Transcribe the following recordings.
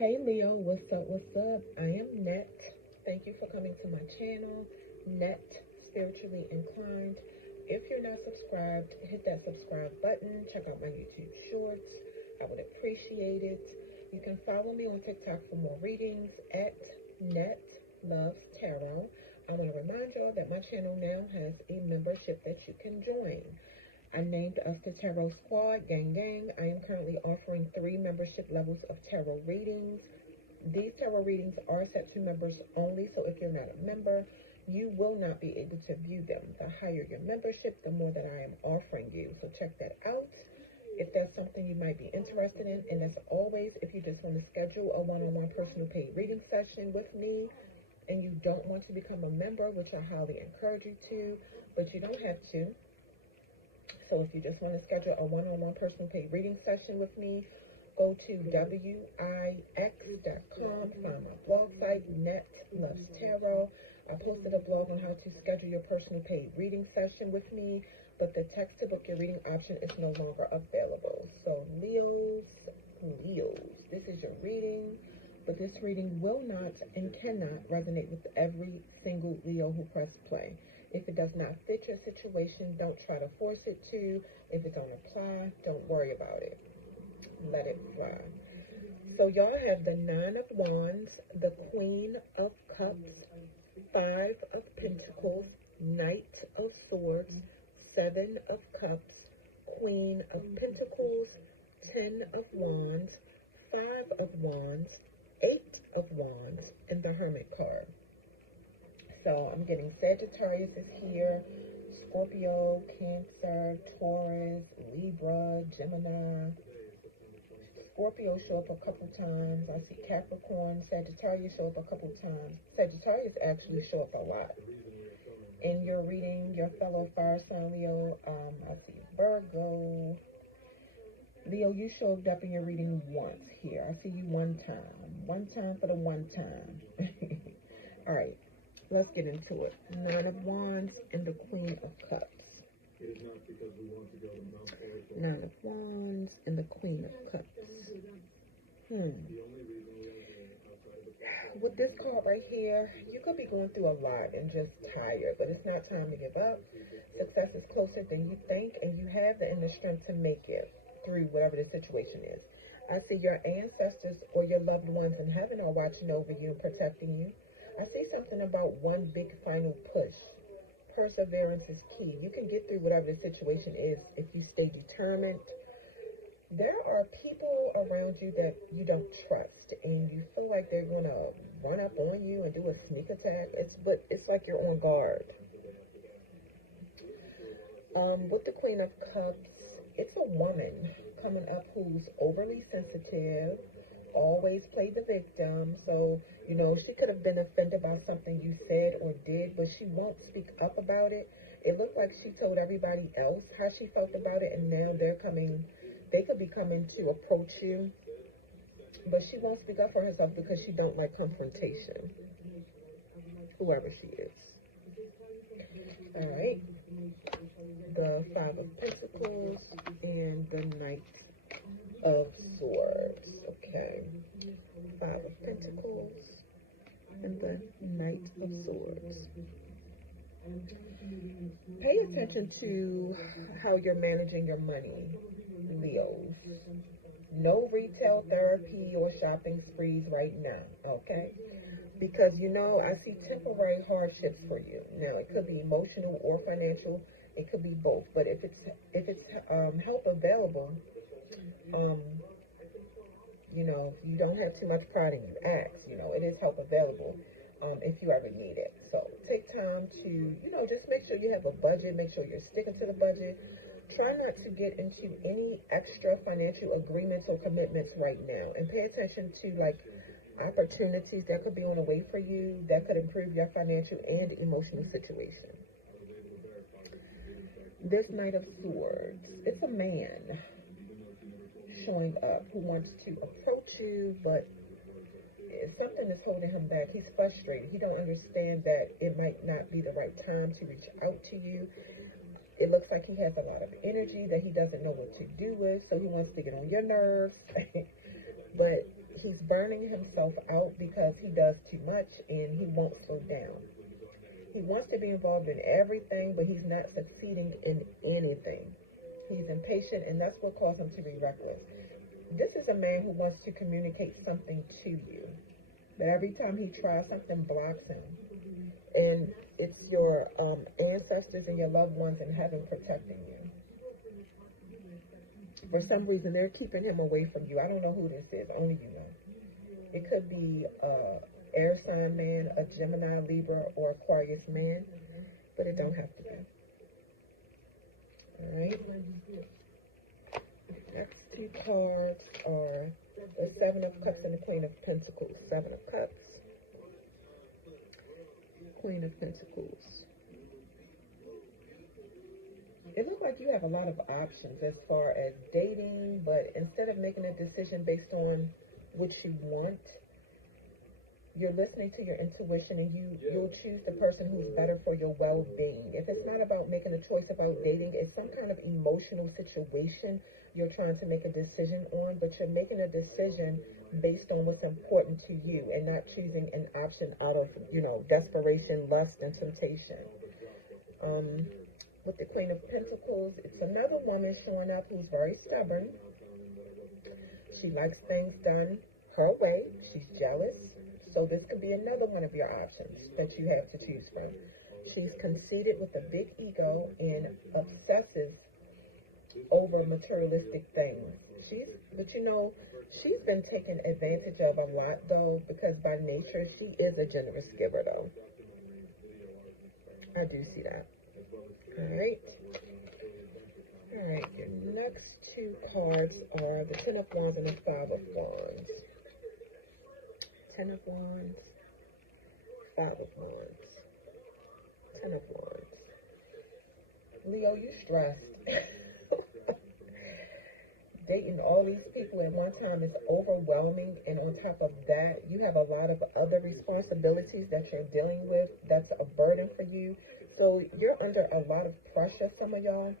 Hey Leo, what's up? What's up? I am Net. Thank you for coming to my channel, Net Spiritually Inclined. If you're not subscribed, hit that subscribe button. Check out my YouTube shorts. I would appreciate it. You can follow me on TikTok for more readings at Net Loves Tarot. I want to remind y'all that my channel now has a membership that you can join. I named us the Tarot Squad, gang gang. I am currently offering 3 membership levels of tarot readings. These tarot readings are set to members only, so if you're not a member, you will not be able to view them. The higher your membership, the more that I am offering you. So check that out if that's something you might be interested in. And as always, if you just want to schedule a one-on-one personal paid reading session with me and you don't want to become a member, which I highly encourage you to, but you don't have to. So if you just want to schedule a one-on-one personal paid reading session with me, go to wix.com, find my blog site, Net Loves Tarot. I posted a blog on how to schedule your personal paid reading session with me, but the text to book your reading option is no longer available. So Leos, this is your reading, but this reading will not and cannot resonate with every single Leo who pressed play. If it does not fit your situation, don't try to force it to. If it don't apply, don't worry about it. Let it fly. So y'all have the 9 of Wands, the Queen of Cups, 5 of Pentacles, Knight of Swords, 7 of Cups, Queen of Pentacles, 10 of Wands, 5 of Wands, 8 of Wands, and the Hermit card. So I'm getting Sagittarius is here, Scorpio, Cancer, Taurus, Libra, Gemini. Scorpio show up a couple times. I see Capricorn, Sagittarius show up a couple times. Sagittarius actually show up a lot. In your reading, your fellow fire sign Leo, I see Virgo. Leo, you showed up in your reading once here. I see you one time. One time for the one time. All right. Let's get into it. 9 of Wands and the Queen of Cups. 9 of Wands and the Queen of Cups. With this card right here, you could be going through a lot and just tired, but it's not time to give up. Success is closer than you think, and you have the inner strength to make it through whatever the situation is. I see your ancestors or your loved ones in heaven are watching over you and protecting you. I see something about one big final push. Perseverance is key. You can get through whatever the situation is if you stay determined. There are people around you that you don't trust, and you feel like they're going to run up on you and do a sneak attack. But it's like you're on guard. With the Queen of Cups, it's a woman coming up who's overly sensitive, always play the victim. So, you know, she could have been offended by something you said or did, but she won't speak up about it. It looked like she told everybody else how she felt about it, and now they could be coming to approach you, but she won't speak up for herself because she don't like confrontation, whoever she is. All right, the 5 of Pentacles and the Knight of Swords. Okay, 5 of Pentacles and the Knight of Swords. Pay attention to how you're managing your money, Leos. No retail therapy or shopping sprees right now, okay? Because, you know, I see temporary hardships for you. Now, it could be emotional or financial. It could be both. But if it's help available, you know, you don't have too much pride in you, ask. You know, it is help available if you ever need it. So take time to, you know, just make sure you have a budget. Make sure you're sticking to the budget. Try not to get into any extra financial agreements or commitments right now. And pay attention to, like, opportunities that could be on the way for you that could improve your financial and emotional situation. This Knight of Swords, it's a man showing up who wants to approach you, but something is holding him back. He's frustrated. He don't understand that it might not be the right time to reach out to you. It looks like he has a lot of energy that he doesn't know what to do with, so he wants to get on your nerves. But he he's burning himself out because he does too much and he won't slow down. He wants to be involved in everything, but he's not succeeding in anything. He's impatient, and that's what causes him to be reckless. This is a man who wants to communicate something to you, but every time he tries, something blocks him. And it's your ancestors and your loved ones in heaven protecting you. For some reason, they're keeping him away from you. I don't know who this is. Only you know. It could be air sign man, a Gemini, Libra, or Aquarius man, but it don't have to be. All right. Next two cards are the Seven of Cups and the Queen of Pentacles. Seven of Cups, Queen of Pentacles. It looks like you have a lot of options as far as dating, but instead of making a decision based on what you want, you're listening to your intuition, and you'll choose the person who's better for your well-being. If it's not about making a choice about dating, it's some kind of emotional situation you're trying to make a decision on, but you're making a decision based on what's important to you and not choosing an option out of, desperation, lust, and temptation. With the Queen of Pentacles, it's another woman showing up who's very stubborn. She likes things done her way. She's jealous. So this could be another one of your options that you have to choose from. She's conceited with a big ego and obsesses over materialistic things. She's been taken advantage of a lot, though, because by nature, she is a generous giver, though. I do see that. All right. Your next two cards are the Ten of Wands and the Five of Wands. Ten of Wands, Five of Wands, Ten of Wands. Leo, you stressed. Dating all these people at one time is overwhelming, and on top of that, you have a lot of other responsibilities that you're dealing with. That's a burden for you. So you're under a lot of pressure, some of y'all.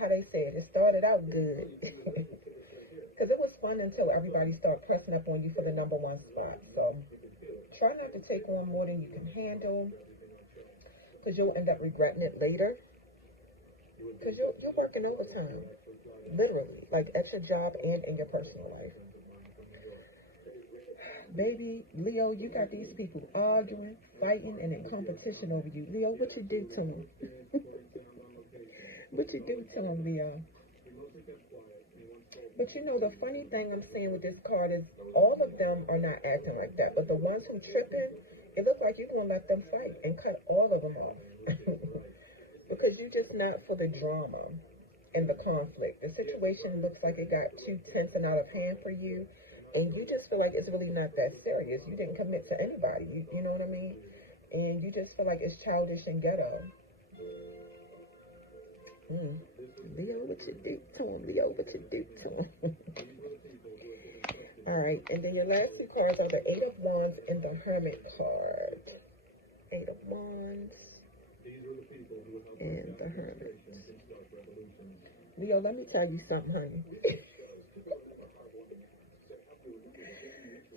How they say it started out good. Because it was fun until everybody started pressing up on you for the number one spot. So try not to take on more than you can handle, because you'll end up regretting it later. Because you're working overtime, literally, like at your job and in your personal life. Baby, Leo, you got these people arguing, fighting, and in competition over you. Leo, what you do to them? What you do to them, Leo? But the funny thing I'm seeing with this card is all of them are not acting like that. But the ones who tripping, it looks like you're going to let them fight and cut all of them off. Because you're just not for the drama and the conflict. The situation looks like it got too tense and out of hand for you. And you just feel like it's really not that serious. You didn't commit to anybody. You know what I mean? And you just feel like it's childish and ghetto. Leo, what you do to him? Leo, what you do to him? All right. And then your last two cards are the Eight of Wands and the Hermit card. Eight of Wands and the Hermit. Leo, let me tell you something, honey.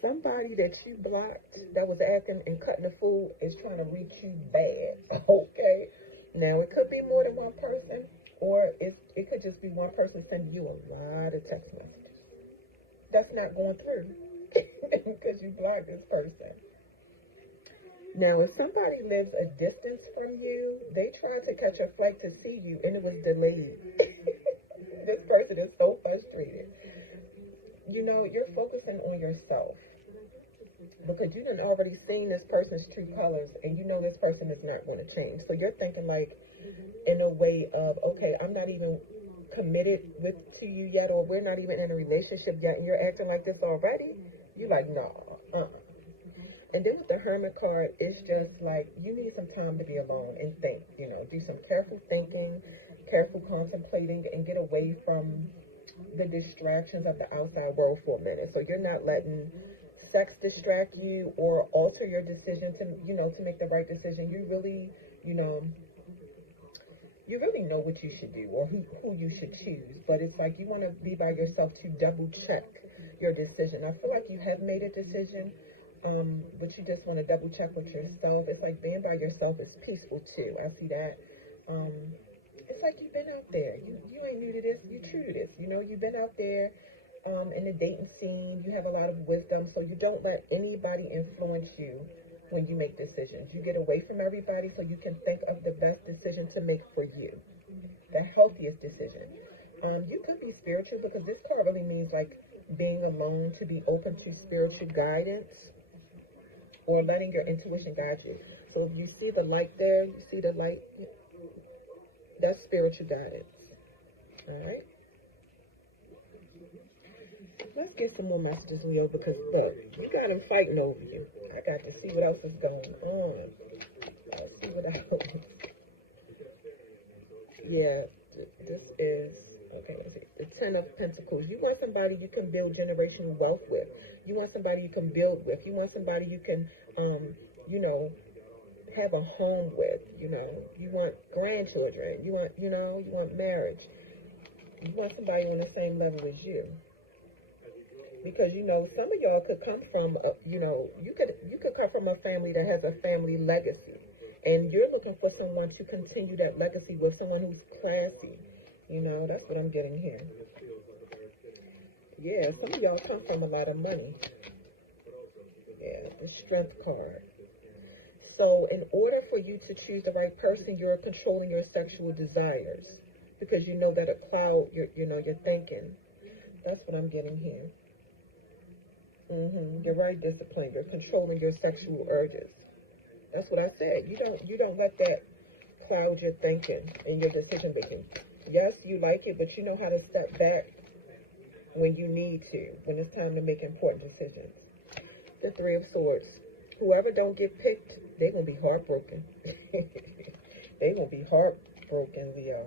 Somebody that you blocked that was acting and cutting the fool is trying to reach you bad, okay? Now, it could be more than one person, or it could just be one person sending you a lot of text messages. That's not going through because you blocked this person. Now, if somebody lives a distance from you, they tried to catch a flight to see you, and it was delayed. This person is so frustrated. You're focusing on yourself because you done already seen this person's true colors, and this person is not going to change. So you're thinking like in a way of, okay, I'm not even committed to you yet, or we're not even in a relationship yet, and you're acting like this already. You're like, no, And then with the Hermit card, it's just like you need some time to be alone and think, do some careful thinking, careful contemplating, and get away from the distractions of the outside world for a minute. So you're not letting sex distract you or alter your decision to make the right decision. You really, you really know what you should do or who you should choose. But it's like you want to be by yourself to double check, your decision. I feel like you have made a decision, but you just want to double check with yourself. It's like being by yourself is peaceful too. I see that. Um, it's like you've been out there. You ain't new to this. You true to this. You know, you've been out there in the dating scene. You have a lot of wisdom, so you don't let anybody influence you when you make decisions. You get away from everybody so you can think of the best decision to make for you, the healthiest decision. You could be spiritual because this card really means like being alone, to be open to spiritual guidance or letting your intuition guide you. So if you see the light there, you see the light, that's spiritual guidance. All right. Let's get some more messages, Leo, because look, you got him fighting over you. I got to see what else is going on. Let's see what else. Yeah, this is, okay, let's see. The 10 of Pentacles. You want somebody you can build generational wealth with. You want somebody you can build with. You want somebody you can, you know, have a home with. You know, you want grandchildren. You want, you know, you want marriage. You want somebody on the same level as you. Because, you know, some of y'all could come from, you know, you could come from a family that has a family legacy. And you're looking for someone to continue that legacy with, someone who's classy. You know, that's what I'm getting here. Yeah, some of y'all come from a lot of money. Yeah, the Strength card. So in order for you to choose the right person, you're controlling your sexual desires. Because you know that a cloud, you're thinking. That's what I'm getting here. You're very disciplined. You're controlling your sexual urges. That's what I said. You don't let that cloud your thinking and your decision making. Yes, you like it, but you know how to step back when you need to, when it's time to make important decisions. The Three of Swords. Whoever don't get picked, they're going to be heartbroken. They're going to be heartbroken, Leo.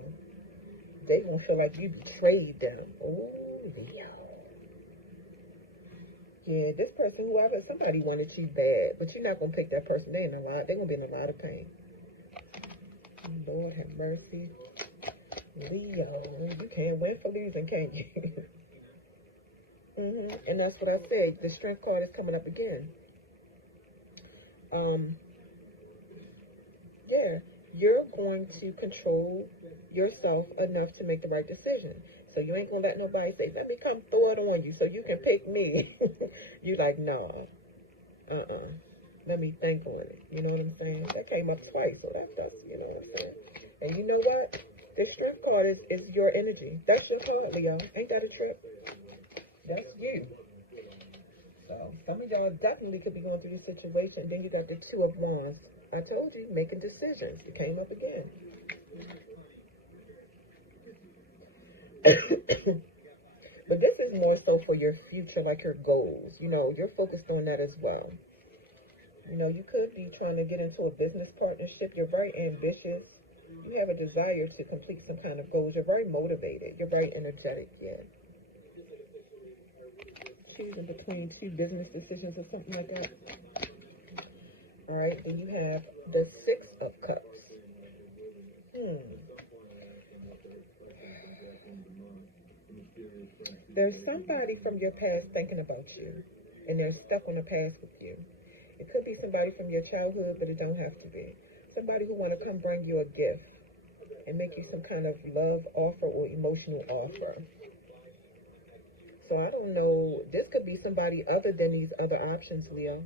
They're going to feel like you betrayed them. Oh, Leo. Yeah, this person, whoever, somebody wanted you bad, but you're not going to pick that person. They're going to be in a lot of pain. Lord have mercy. Leo, you can't win for losing, can you? And that's what I said. The Strength card is coming up again. Yeah, you're going to control yourself enough to make the right decision. So you ain't going to let nobody say, let me come throw it on you so you can pick me. You like, no. Let me think on it. You know what I'm saying? That came up twice, so that's you know what I'm saying? And you know what? The Strength card is your energy. That's your card, Leo. Ain't that a trip? That's you. So some of y'all definitely could be going through this situation. Then you got the Two of Wands. I told you, making decisions. It came up again. But this is more so for your future, like your goals. You know, you're focused on that as well. You know, you could be trying to get into a business partnership. You're very ambitious. You have a desire to complete some kind of goals. You're very motivated. You're very energetic, yeah. Choosing between two business decisions or something like that. All right, then you have the Six of Cups. There's somebody from your past thinking about you, and they're stuck on the past with you. It could be somebody from your childhood, but it don't have to be. Somebody who want to come bring you a gift and make you some kind of love offer or emotional offer. So I don't know. This could be somebody other than these other options, Leo.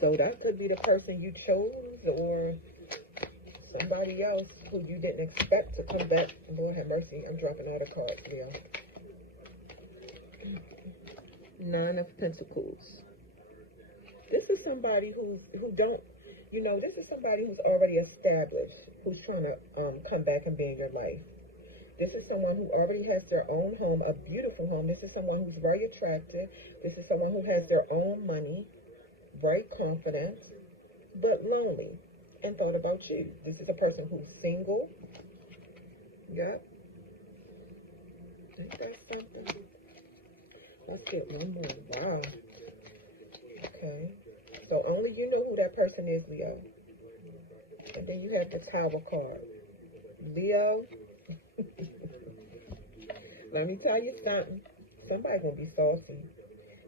So that could be the person you chose or somebody else who you didn't expect to come back. Lord have mercy. I'm dropping all the cards, Leo. Nine of Pentacles. This is somebody who don't, you know, this is somebody who's already established, who's trying to come back and be in your life. This is someone who already has their own home, a beautiful home. This is someone who's very attractive. This is someone who has their own money, very confident, but lonely, and thought about you. This is a person who's single. Yep. Ain't that something? Let's get one more. Wow. Okay. So only you know who that person is, Leo. And then you have the Tower card. Leo, let me tell you something. somebody's going to be saucy.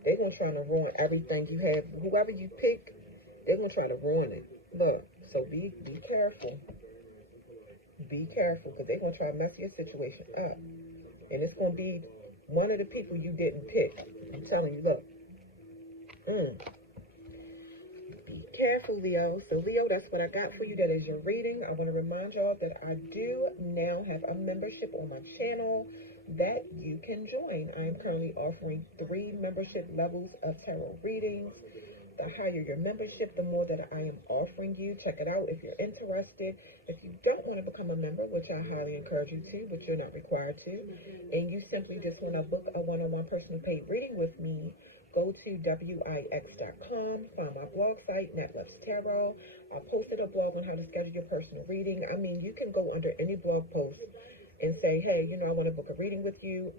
They're going to try to ruin everything you have. Whoever you pick, they're going to try to ruin it. Look, so be careful. Be careful, because they're going to try to mess your situation up. And it's going to be one of the people you didn't pick. I'm telling you, look. Be careful, Leo. So, Leo, that's what I got for you. That is your reading. I want to remind y'all that I do now have a membership on my channel that you can join. I am currently offering 3 membership levels of tarot readings. The higher your membership, the more that I am offering you. Check it out if you're interested. If you don't want to become a member, which I highly encourage you to, but you're not required to, and you simply just want to book a one-on-one personal paid reading with me, go to wix.com, find my blog site, Netflix Tarot. I posted a blog on how to schedule your personal reading. I mean, you can go under any blog post and say, hey, I want to book a reading with you.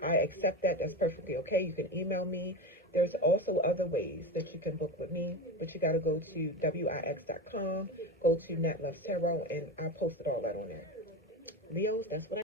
I accept that. That's perfectly okay. You can email me. There's also other ways that you can book with me, but you got to go to wix.com, go to Netflix Tarot, and I posted all that on there. Leos, that's what I